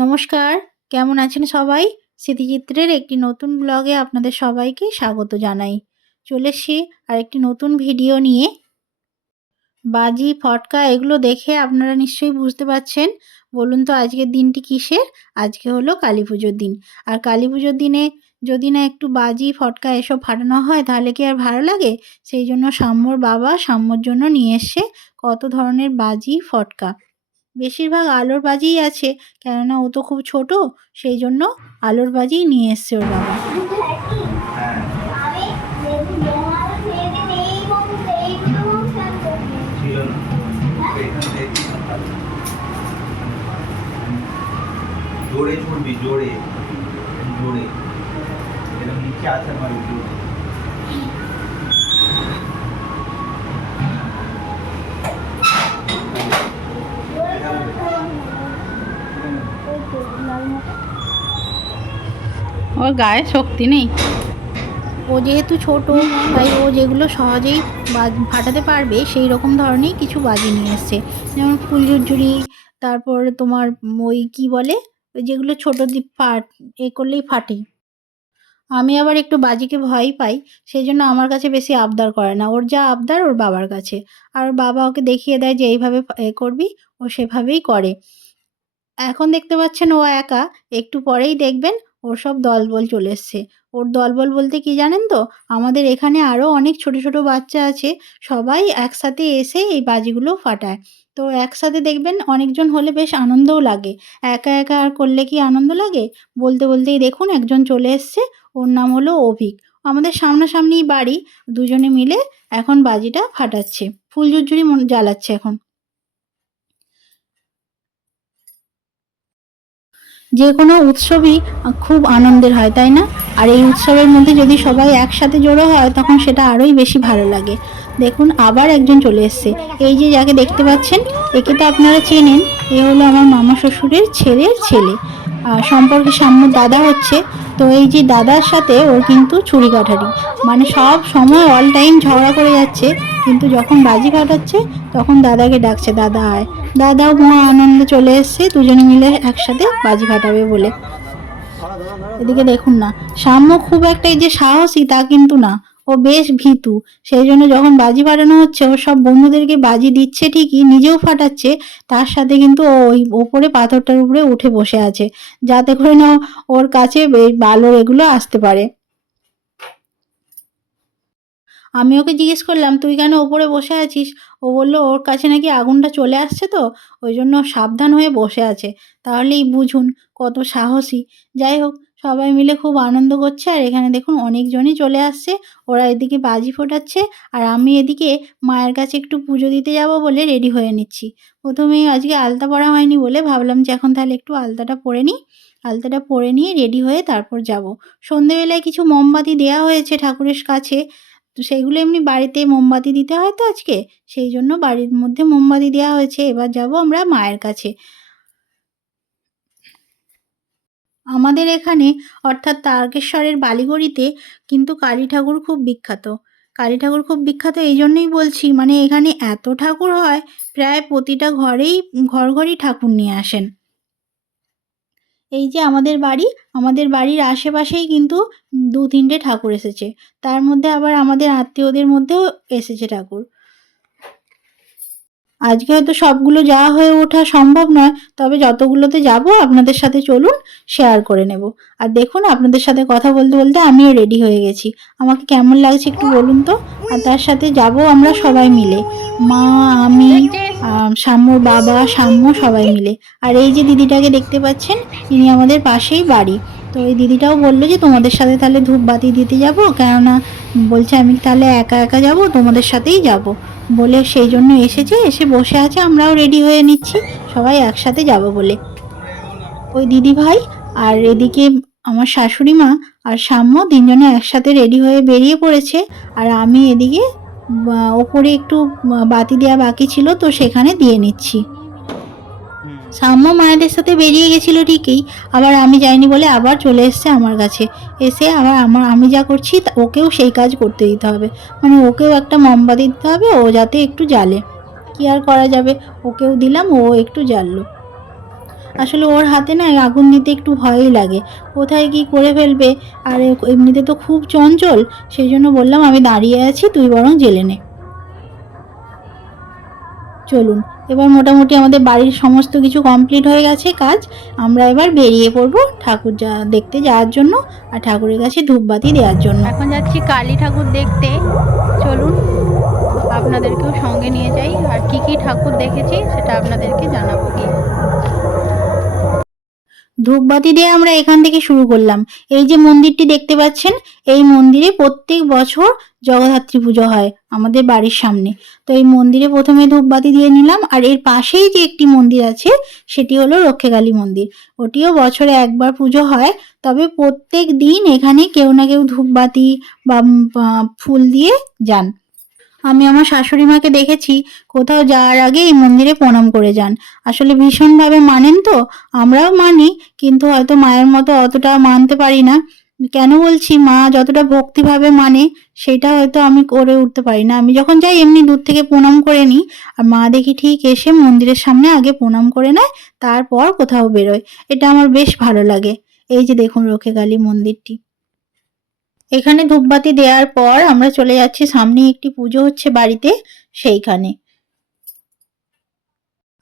নমস্কার, কেমন আছেন সবাই? স্মৃতিচিত্রের একটি নতুন ব্লগে আপনাদের সবাইকে স্বাগত জানাই। চলে এসেছি আরেকটি নতুন ভিডিও নিয়ে। বাজি, ফটকা এগুলো দেখে আপনারা নিশ্চয়ই বুঝতে পারছেন। বলুন তো আজকের দিনটি কিসের? আজকে হলো কালীপুজোর দিন। আর কালীপুজোর দিনে যদি না একটু বাজি, ফটকা এসব ফাটানো হয় তাহলে কি আর ভালো লাগে? সেই জন্য সাম্যর বাবা সাম্যর জন্য নিয়ে এসছে কত ধরনের বাজি, ফটকা। বেশিরভাগ আলোর বাজিই আছে, কেননা ও তো খুব ছোট, সেই জন্য আলোর বাজিই নিয়ে এসছে ওর বাবা। জোরে ছুটবি, জোরে জোরে এরকম নিচে আসে মারি জোরে। ওর গায়ে শক্তি নেই। ও যেহেতু ছোট, তাই ও যেগুলো সহজেই ফাটাতে পারবে সেই রকম ধরনের কিছু বাজি নিয়ে এসছে। যেমন ফুল ঝুরঝুরি, তারপর তোমার ওই কি বলে, ওই যেগুলো ছোট করলেই ফাটে। আমি আবার একটু বাজিকে ভয় পাই, সেই জন্য আমার কাছে বেশি আবদার করে না। ওর যা আবদার ওর বাবার কাছে। আর ওর বাবা ওকে দেখিয়ে দেয় যে এইভাবে করবি, ও সেভাবেই করে। এখন দেখতে পাচ্ছেন ও একা, একটু পরেই দেখবেন ওর সব দলবল চলে এসছে। ওর দলবল বলতে কি জানেন তো? আমাদের এখানে আরও অনেক ছোট, ছোট বাচ্চা আছে, সবাই একসাথে এসে এই বাজিগুলো ফাটায়। তো একসাথে দেখবেন অনেকজন হলে বেশ আনন্দও লাগে। একা, একা আর করলে কি আনন্দ লাগে? বলতে, বলতেই দেখুন একজন চলে এসছে, ওর নাম হলো অভিক। আমাদের সামনাসামনিই বাড়ি, দুজনে মিলে এখন বাজিটা ফাটাচ্ছে। ফুল ঝুরঝুরি জ্বালাচ্ছে এখন। যে কোনো উৎসবই খুব আনন্দের হয়, তাই না? আর এই উৎসবের মধ্যে যদি সবাই একসাথে জড়ো হয় তখন সেটা আরোই বেশি ভালো লাগে। দেখুন আবার একজন চলে এসছে। এই যে যাকে দেখতে পাচ্ছেন, একে তো আপনারা চেনেন। এ হলো আমার মামা শ্বশুরের ছেলের ছেলে, সম্পর্কে সাম্যর দাদা হচ্ছে। তো এই যে দাদার সাথে ওর কিন্তু ছুরি কাটারি, মানে সব সময় অল টাইম ঝগড়া করে যাচ্ছে। কিন্তু যখন বাজি ফাটাচ্ছে তখন দাদাকে ডাকছে, দাদা আয়। দাদাও মহা আনন্দে চলে এসছে, দুজনে মিলে একসাথে বাজি ফাটাবে বলে। এদিকে দেখুন না, সাম্য খুব একটা এই যে সাহসী তা কিন্তু না, ও বেশ ভীতু। সেই জন্য যখন বাজি ফাটানো হচ্ছে ওর সব বন্ধুদেরকে বাজি দিচ্ছে ঠিকই, নিজেও ফাটাচ্ছে। তার সাথে কিন্তু ও ওই ওপরে পাথরটার উপরে উঠে বসে আছে, যাতে করে না ওর কাছে আলোর এগুলো আসতে পারে। আমি ওকে জিজ্ঞেস করলাম, তুই কেন ওপরে বসে আছিস? ও বলল ওর কাছে নাকি আগুনটা চলে আসছে, তো ওই জন্য সাবধান হয়ে বসে আছে। তাহলেই বুঝুন কত সাহসী। যাই হোক, সবাই মিলে খুব আনন্দ করছে। আর এখানে দেখুন অনেকজনই চলে আসছে। ওরা এদিকে বাজি ফোটাচ্ছে, আর আমি এদিকে মায়ের কাছে একটু পুজো দিতে যাব বলে রেডি হয়ে নিচ্ছি। প্রথমেই আজকে আলতা পরা হয়নি বলে ভাবলাম যে এখন তাহলে একটু আলতাটা পরে নিই। আলতাটা পরে নিয়ে রেডি হয়ে তারপর যাব। সন্ধেবেলায় কিছু মোমবাতি দেওয়া হয়েছে ঠাকুরের কাছে। তো সেইগুলো এমনি বাড়িতে মোমবাতি দিতে হয় তো আজকে, সেই জন্য বাড়ির মধ্যে মোমবাতি দেওয়া হয়েছে। এবার যাব আমরা মায়ের কাছে। আমাদের এখানে অর্থাৎ তারকেশ্বরের বালিগড়িতে কিন্তু কালী ঠাকুর খুব বিখ্যাত। কালী ঠাকুর খুব বিখ্যাত এই জন্যই বলছি, মানে এখানে এত ঠাকুর হয়, প্রায় প্রতিটা ঘরেই ঠাকুর নিয়ে আসেন। এই যে আমাদের বাড়ির আশেপাশেই কিন্তু ২-৩ টে ঠাকুর এসেছে। তার মধ্যে আবার আমাদের আত্মীয়দের মধ্যেও এসেছে ঠাকুর। আজকে হয়তো সবগুলো যাওয়া হয়ে ওঠা সম্ভব নয়, তবে যতগুলোতে যাব আপনাদের সাথে চলুন শেয়ার করে নেব। আর দেখুন আপনাদের সাথে কথা বলতে, বলতে আমিও রেডি হয়ে গেছি। আমাকে কেমন লাগছে একটু বলুন তো? আর তার সাথে যাব আমরা সবাই মিলে। মা, আমি, সাম্যর বাবা, সাম্য সবাই মিলে। আর এই যে দিদিটাকে দেখতে পাচ্ছেন, ইনি আমাদের পাশেই বাড়ি। তো এই দিদিটাও বললো যে তোমাদের সাথে তাহলে ধূপবাতি দিতে যাব, কেননা বলছে আমি তাহলে একা, একা যাব, তোমাদের সাথেই যাব। বলে সেই জন্য এসেছে, এসে বসে আছে, আমরাও রেডি হয়ে নিচ্ছি সবাই একসাথে যাব বলে। ওই দিদিভাই আর এদিকে আমার শাশুড়ি মা আর সাম্য তিনজনে একসাথে রেডি হয়ে বেরিয়ে পড়েছে। আর আমি এদিকে ওপরে একটু বাতি দেওয়া বাকি ছিল, তো সেখানে দিয়ে নিচ্ছি। সাম্য মায়েদের সাথে বেরিয়ে গেছিল ঠিকই, আবার আমি যাইনি বলে আবার চলে এসছে আমার কাছে। এসে আবার আমি যা করছি ওকেও সেই কাজ করতে দিতে হবে, মানে ওকেও একটা মোমবাতি দিতে হবে, ও যাতে একটু জ্বালে। কি আর করা যাবে, ওকেও দিলাম, ও একটু জ্বাললো। আসলে ওর হাতে না আগুন দিতে একটু ভয়ই লাগে, কোথায় কি করে ফেলবে। আর এমনিতে তো খুব চঞ্চল, সেই জন্য বললাম আমি দাঁড়িয়ে আছি, তুই বরং জেলে নে। চলুন, এবার মোটামুটি আমাদের বাড়ির সমস্ত কিছু কমপ্লিট হয়ে গেছে কাজ। আমরা এবার বেরিয়ে পড়বো ঠাকুর দেখতে যাওয়ার জন্য আর ঠাকুরের কাছে ধূপবাতি দেওয়ার জন্য। এখন যাচ্ছি কালী ঠাকুর দেখতে। চলুন আপনাদেরকেও সঙ্গে নিয়ে যাই, আর কি কি ঠাকুর দেখেছি সেটা আপনাদেরকে জানাবো গিয়ে। ধূপবাতি দিয়ে আমরা এখান থেকে শুরু করলাম। এই যে মন্দিরটি দেখতে পাচ্ছেন, এই মন্দিরে প্রত্যেক বছর জগদ্ধাত্রী পুজো হয় আমাদের বাড়ির সামনে। তো এই মন্দিরে প্রথমে ধূপবাতি দিয়ে নিলাম, আর এর পাশেই যে একটি মন্দির আছে সেটি হলো রক্ষেকালী মন্দির। ওটিও বছরে একবার পুজো হয়, তবে প্রত্যেক দিন এখানে কেউ না কেউ ধূপবাতি বা ফুল দিয়ে যান। আমি আমার শাশুড়ি মাকে দেখেছি কোথাও যাওয়ার আগে এই মন্দিরে প্রণাম করে যান। আসলে ভীষণভাবে মানেন তো, আমরাও মানি, কিন্তু হয়তো মায়ের মতো অতটা মানতে পারি না। কেন বলছি, মা যতটা ভক্তিভাবে মানে সেটা হয়তো আমি করে উঠতে পারি না। আমি যখন যাই এমনি দূর থেকে প্রণাম করে নিই, আর মা দেখি ঠিক এসে মন্দিরের সামনে আগে প্রণাম করে নেয়, তারপর কোথাও বেরোয়। এটা আমার বেশ ভালো লাগে। এই যে দেখুন রক্ষেকালী মন্দিরটি। এখানে ধূপবাতি দেওয়ার পর আমরা চলে যাচ্ছি, সামনে একটি পুজো হচ্ছে বাড়িতে, সেইখানে।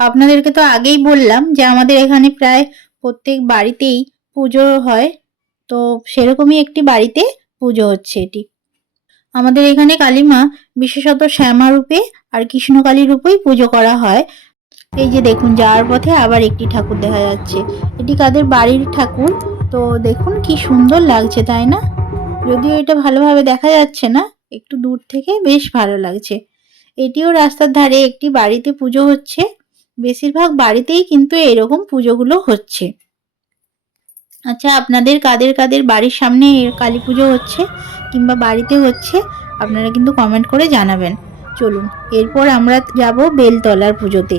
আপনাদেরকে তো আগেই বললাম যে আমাদের এখানে প্রায় প্রত্যেক বাড়িতেই পুজো হয়, তো সেরকমই একটি বাড়িতে পুজো হচ্ছে এটি। আমাদের এখানে কালীমা বিশেষত শ্যামা রূপে আর কৃষ্ণকালী রূপেই পুজো করা হয়। এই যে দেখুন যাওয়ার পথে আবার একটি ঠাকুর দেখা যাচ্ছে, এটি কাদের বাড়ির ঠাকুর। তো দেখুন কি সুন্দর লাগছে, তাই না? যদিও এটা ভালোভাবে দেখা যাচ্ছে না, একটু দূর থেকে বেশ ভালো লাগছে। এটিও রাস্তার ধারে একটি বাড়িতে পুজো হচ্ছে। বেশিরভাগ বাড়িতেই কিন্তু এরকম পুজোগুলো হচ্ছে। আচ্ছা, আপনাদের কাদের কাদের বাড়ির সামনে কালী পুজো হচ্ছে কিংবা বাড়িতে হচ্ছে, আপনারা কিন্তু কমেন্ট করে জানাবেন। চলুন, এরপর আমরা যাব বেলতলার পুজোতে।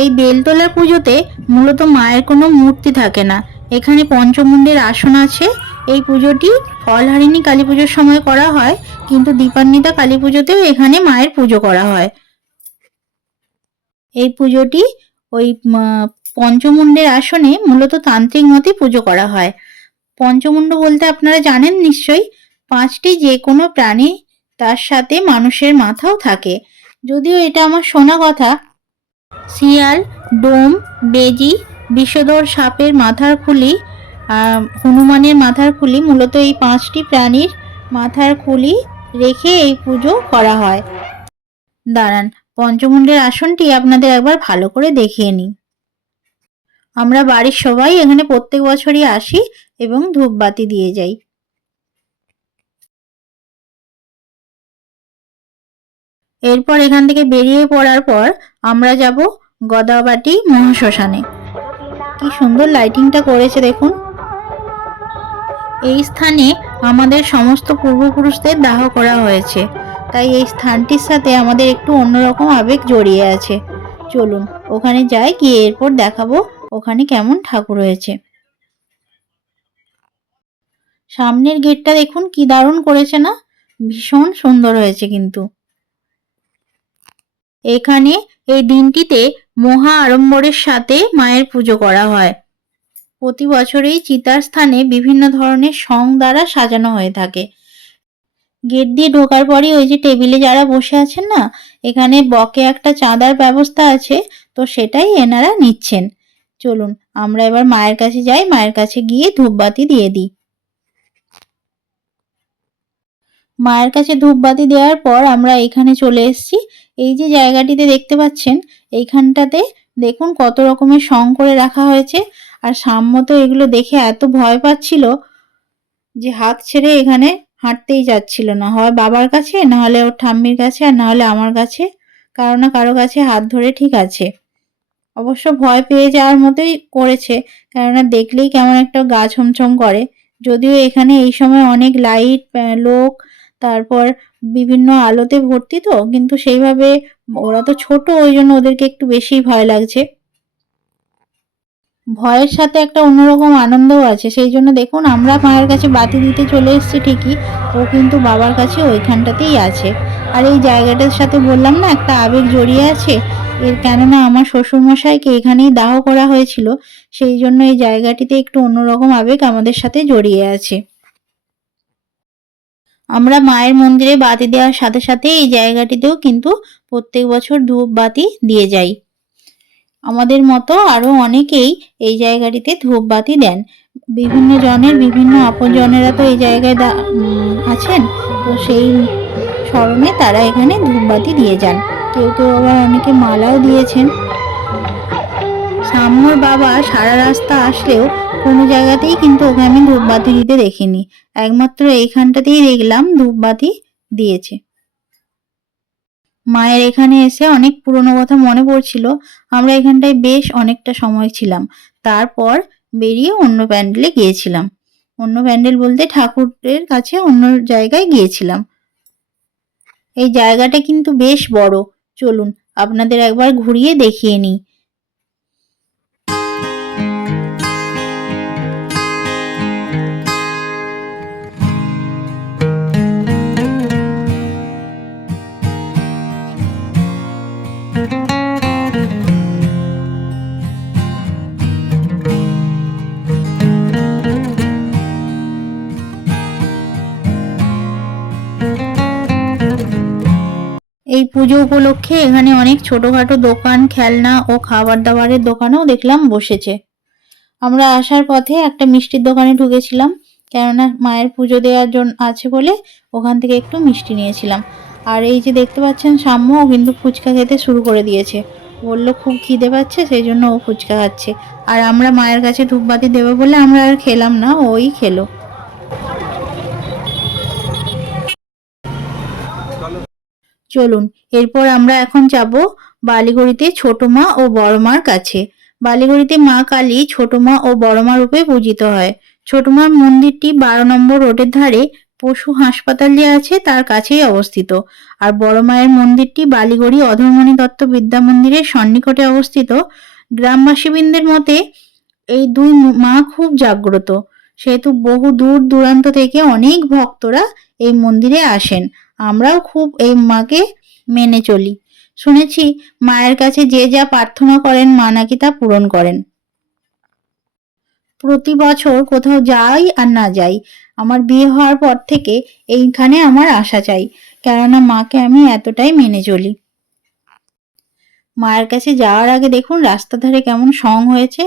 এই বেলতলার পুজোতে মূলত মায়ের কোনো মূর্তি থাকে না, এখানে পঞ্চমুণ্ডের আসন আছে। এই পুজোটি ফলহারিণী কালী পুজোর সময় করা হয়, কিন্তু দীপান্বিতা কালী পুজোতেও এখানে মায়ের পুজো করা হয়। এই পুজোটি ওই পঞ্চমুণ্ডের আসনে মূলত তান্ত্রিক মতে পুজো করা হয়। পঞ্চমুণ্ড বলতে আপনারা জানেন নিশ্চয়ই, 5টি যে কোনো প্রাণী, তার সাথে মানুষের মাথাও থাকে। যদিও এটা আমার শোনা কথা, শিয়াল, ডোম, বেজি, বিষধর সাপের মাথার খুলি, হনুমানের মাথার খুলি, মূলত এই 5টি প্রাণীর মাথার খুলি রেখে এই পুজো করা হয়। দাঁড়ান, পঞ্চমুণ্ডের আসনটি আপনাদের একবার ভালো করে দেখিয়ে নিই। আমরা বাড়ির সবাই এখানে প্রত্যেক বছরই আসি এবং ধূপবাতি দিয়ে যাই। এরপর এখান থেকে বেরিয়ে পড়ার পর আমরা যাব গদাবাটি মহাশ্মশানে। কি সুন্দর লাইটিংটা করেছে দেখুন। এই স্থানে আমাদের সমস্ত পূর্বপুরুষদের দাহ করা হয়েছে, তাই এই স্থানটির সাথে আমাদের একটু অন্যরকম আবেগ জড়িয়ে আছে। চলুন ওখানে যাই, গিয়ে এরপর দেখাবো ওখানে কেমন ঠাকুর হয়েছে। সামনের গেটটা দেখুন কি দারুণ করেছে না, ভীষণ সুন্দর হয়েছে কিন্তু। এখানে এই দিনটিতে মহা আড়ম্বরের সাথে মায়ের পুজো করা হয়। প্রতি বছরই চিতার স্থানে বিভিন্ন ধরনের সং দ্বারা সাজানো হয়ে থাকে। গেট দিয়ে ঢোকার পরই ওই যে টেবিলে যারা বসে আছেন না, এখানে বকে একটা চাঁদার ব্যবস্থা আছে, তো সেটাই এনারা নিচ্ছেন। চলুন আমরা এবার মায়ের কাছে যাই, মায়ের কাছে গিয়ে ধূপবাতি দিয়ে দিই। মায়ের কাছে ধূপবাতি দেওয়ার পর আমরা এখানে চলে এসেছি। এই যে জায়গাটিতে দেখতে পাচ্ছেন, এইখানটাতে দেখুন কত রকমের সং করে রাখা হয়েছে। আর সাম্য তো এগুলো দেখে এত ভয় পাচ্ছিল যে হাত ছেড়ে এখানে হাঁটতেই যাচ্ছিল না, হয় বাবার কাছে, না হলে ওর ঠাম্মির কাছে, আর না হলে আমার কাছে, কারো না কারো কাছে হাত ধরে ঠিক আছে। অবশ্য ভয় পেয়ে যাওয়ার মতোই করেছে, কেননা দেখলেই কেমন একটা গা ছমছম করে। যদিও এখানে এই সময় অনেক লাইট, লোক, তারপর বিভিন্ন আলোতে ভর্তি, তো কিন্তু সেইভাবে ওরা তো ছোট, ওই জন্য ওদেরকে একটু বেশি ভয় লাগছে। ভয়ের সাথে একটা অন্যরকম আনন্দও আছে, সেই জন্য দেখুন আমরা মায়ের কাছে বাতি দিতে চলে এসেছি ঠিকই, ও কিন্তু বাবার কাছে ওইখানটাতেই আছে। আর এই জায়গাটার সাথে বললাম না একটা আবেগ জড়িয়ে আছে, কেননা আমার শ্বশুরমশাইকে এখানেই দাহ করা হয়েছিল, সেই জন্য এই জায়গাটিতে একটু অন্যরকম আবেগ আমাদের সাথে জড়িয়ে আছে। আমরা মায়ের মন্দিরে বাতি দেওয়ার সাথে সাথে এই জায়গাটিতেও কিন্তু প্রত্যেক বছর ধূপবাতি দিয়ে যাই। আমাদের মতো আরও অনেকেই এই জায়গাটিতে ধূপবাতি দেন। বিভিন্ন জনের বিভিন্ন আপনজনেরা তো এই জায়গায় আছেন, তো সেই স্মরণে তারা এখানে ধূপবাতি দিয়ে যান। কেউ কেউ আবার অনেকে মালাও দিয়েছেন। সাম্যর বাবা সারা রাস্তা আসলেও কোনো জায়গাতেই কিন্তু ওকে আমি ধূপবাতি দিতে দেখিনি। একমাত্র এইখানটাতেই দেখলাম ধূপবাতি দিয়েছে। মায়ের এখানে এসে অনেক পুরনো কথা মনে পড়ছিল। আমরা এখানটায় বেশ অনেকটা সময় ছিলাম। তারপর বেরিয়ে অন্য প্যান্ডেলে গিয়েছিলাম। অন্য প্যান্ডেল বলতে ঠাকুরের কাছে অন্য জায়গায় গিয়েছিলাম। এই জায়গাটা কিন্তু বেশ বড়। চলুন আপনাদের একবার ঘুরিয়ে দেখিয়ে নিই। এই পুজো উপলক্ষে এখানে অনেক ছোটখাটো দোকান, খেলনা ও খাবার দাবারের দোকানও দেখলাম বসেছে। আমরা আসার পথে একটা মিষ্টির দোকানে ঢুকেছিলাম, কেননা মায়ের পুজো দেওয়ার জন্য আছে বলে ওখান থেকে একটু মিষ্টি নিয়েছিলাম। আর এই যে দেখতে পাচ্ছেন সাম্য, ও কিন্তু ফুচকা খেতে শুরু করে দিয়েছে। বললো খুব খিদে পাচ্ছে, সেই জন্য ও ফুচকা খাচ্ছে। আর আমরা মায়ের কাছে ধূপবাতি দেবো বলে আমরা আর খেলাম না, ওই খেলো। চলুন এরপর আমরা এখন যাব বালিগড়িতে ছোট মা ও বড় মার কাছে। বালিগড়িতে মা কালী ছোট মা ও বড় মা রূপে পূজিত হয়। ছোট মার মন্দিরটি 12 নম্বর রোডের ধারে পশু হাসপাতাল যে আছে তার কাছেই অবস্থিত। আর বড় মায়ের মন্দিরটি বালিগড়ি অধরমণি দত্ত বিদ্যা মন্দিরের সন্নিকটে অবস্থিত। গ্রামবাসীবৃন্দের মতে এই দুই মা খুব জাগ্রত, সেহেতু বহু দূর দূরান্ত থেকে অনেক ভক্তরা এই মন্দিরে আসেন। আমরাও খুব এই মাকে মেনে চলি। শুনেছি মায়ের কাছে যে যা প্রার্থনা করেন মা নাকি তা পূরণ করেন। প্রতি বছর কোথাও যাই আর না যাই, আমার বিয়ে হওয়ার পর থেকে এইখানে আমার আসা চাই, কেননা মাকে আমি এতটাই মেনে চলি। মায়ের কাছে যাওয়ার আগে দেখুন রাস্তার ধারে কেমন সং হয়েছে।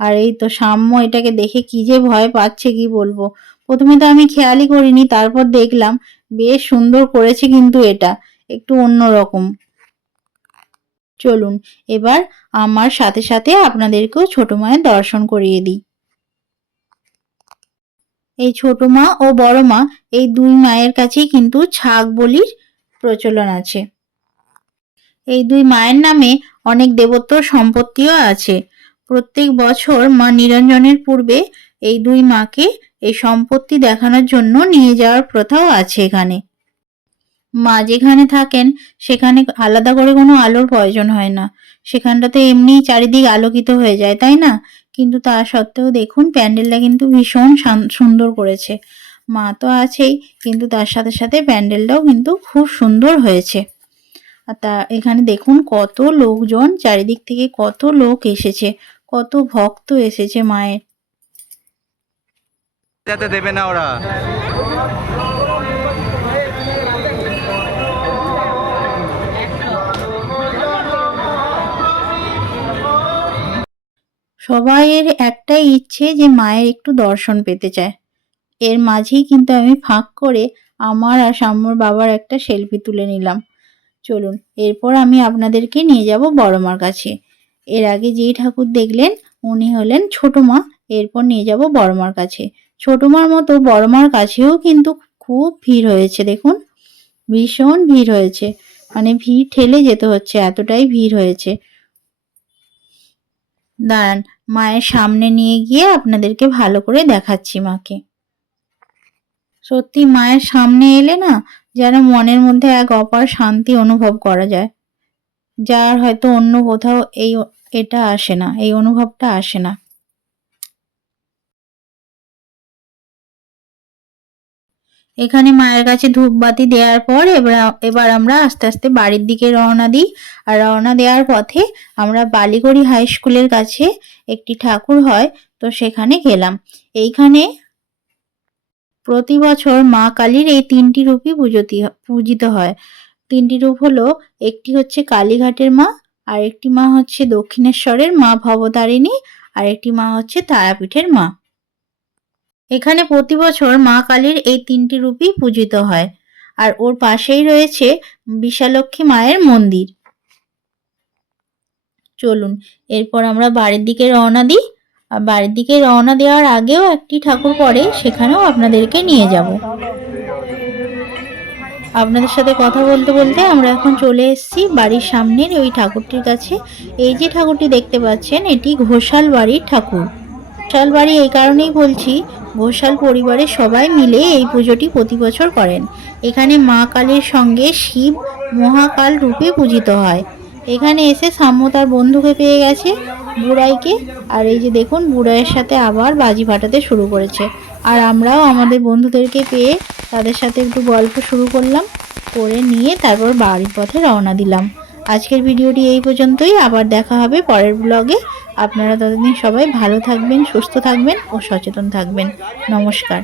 আর এই তো সাম্য এটাকে দেখে কি যে ভয় পাচ্ছে কি বলবো। প্রথমে তো আমি খেয়ালই করিনি, তারপর দেখলাম বেশ সুন্দর করেছে কিন্তু এটা একটু অন্যরকম। চলুন এবার আমার সাথে সাথে আপনাদেরকেও ছোট মায়ের দর্শন করিয়ে দিই। এই ছোট মা ও বড় মা এই দুই মায়ের কাছেই কিন্তু ছাগ বলির প্রচলন আছে। এই দুই মায়ের নামে অনেক দেবত্বর সম্পত্তিও আছে। প্রত্যেক বছর মা নিরঞ্জনের পূর্বে এই দুই মাকে এই সম্পত্তি দেখানোর জন্য নিয়ে যাওয়ার প্রথাও আছে এখানে। মা যেখানে থাকেন সেখানে আলাদা করে কোনো আলোর প্রয়োজন হয় না, সেখানটাতে এমনিই চারিদিক আলোকিত হয়ে যায়, তাই না? কিন্তু তা সত্ত্বেও দেখুন প্যান্ডেলটা কিন্তু ভীষণ সুন্দর করেছে। মা তো আছেই, কিন্তু তার সাথে সাথে প্যান্ডেলটাও কিন্তু খুব সুন্দর হয়েছে। আর তা এখানে দেখুন কত লোকজন, চারিদিক থেকে কত লোক এসেছে, কত ভক্ত এসেছে মায়ের। যেতে দেবে না ওরা। সবাইয়ের একটাই ইচ্ছে যে মায়ের একটু দর্শন পেতে চায়। এর মাঝেই কিন্তু আমি ফাঁক করে আমার আর সাম্যর বাবার একটা সেলফি তুলে নিলাম। চলুন এরপর আমি আপনাদেরকে নিয়ে যাব বড় মার কাছে। এর আগে যেই ঠাকুর দেখলেন উনি হলেন ছোট মা, এরপর নিয়ে যাব বড় মার কাছে। ছোট মার মতো বড় মার কাছেও কিন্তু খুব ভিড় হয়েছে, দেখুন ভীষণ ভিড় হয়েছে, মানে ভিড় ঠেলে যেতে হচ্ছে, এতটাই ভিড় হয়েছে। দাঁড়ান মায়ের সামনে নিয়ে গিয়ে আপনাদেরকে ভালো করে দেখাচ্ছি মাকে। সত্যি মায়ের সামনে এলে না যেন মনের মধ্যে এক অপার শান্তি অনুভব করা যায়, যার হয়তো অন্য কোথাও এটা আসে না, এই অনুভবটা আসে না। এখানে মায়ের কাছে ধূপবাতি দেওয়ার পর এবার আমরা আস্তে আস্তে বাড়ির দিকে রওনা দিই। আর রওনা দেওয়ার পথে আমরা বালিগড়ি হাই স্কুলের কাছে একটি ঠাকুর হয়, তো সেখানে গেলাম। এইখানে প্রতি বছর মা কালীর এই 3টি রূপই পূজিত হয়। 3টি রূপ হলো, একটি হচ্ছে কালীঘাটের মা, আর একটি মা হচ্ছে দক্ষিণেশ্বরের মা ভবতারিণী, আর একটি মা হচ্ছে তারাপীঠের মা। এখানে প্রতি বছর মা কালীর এই 3টি রূপই পূজিত হয়। আর ওর পাশেই রয়েছে বিশালক্ষী মায়ের মন্দির। চলুন এরপর আমরা বাড়ির দিকে রওনা দিই। আর বাড়ির দিকে রওনা দেওয়ার আগেও একটি ঠাকুর পড়ে, সেখানেও আপনাদেরকে নিয়ে যাব। আপনাদের সাথে কথা বলতে বলতে আমরা এখন চলে এসেছি বাড়ির সামনের ওই ঠাকুরটির কাছে। এই যে ঠাকুরটি দেখতে পাচ্ছেন, এটি ঘোষাল বাড়ির ঠাকুর। ঘোষাল বাড়ি এই কারণেই বলছি, ঘোষাল পরিবারের সবাই মিলে এই পুজোটি প্রতি বছর করেন। এখানে মা কালীর সঙ্গে শিব মহাকাল রূপে পূজিত হয়। এখানে এসে সাম্য তার বন্ধুকে পেয়ে গেছে, বুড়াইকে। আর এই যে দেখুন, বুড়াইয়ের সাথে আবার বাজি ফাটাতে শুরু করেছে। আর আমরাও আমাদের বন্ধুদেরকে পেয়ে তাদের সাথে একটু গল্প শুরু করলাম, করে নিয়ে তারপর বাড়ির পথে রওনা দিলাম। আজকের ভিডিওটি এই পর্যন্তই। আবার দেখা হবে পরের ব্লগে। আপনারা ততদিন সবাই ভালো থাকবেন, সুস্থ থাকবেন ও সচেতন থাকবেন। নমস্কার।